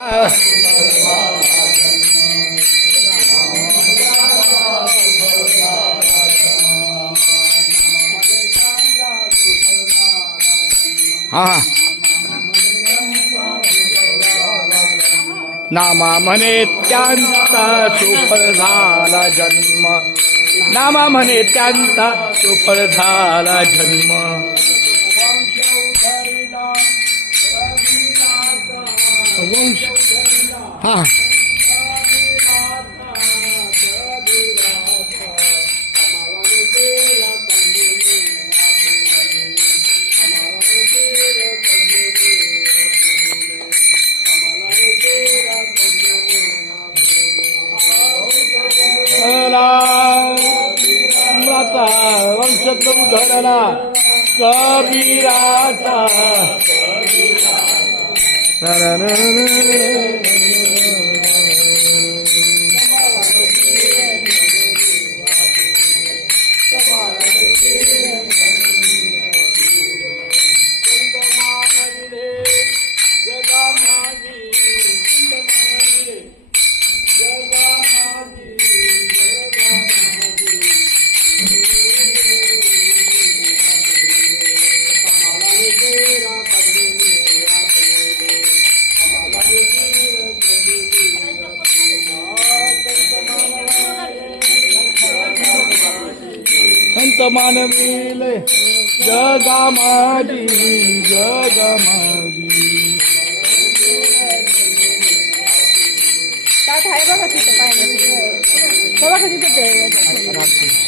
हा नामा म्हणे त्यांचा सुफळ झाला जन्म, नामा म्हणे त्यांचा सुफळ झाला जन्म. हा वंशत्व धरणा कबीराचा. संत मानविले जगा माझी, जगा माझी. काय बघा तिथं, काय बघा तिथं.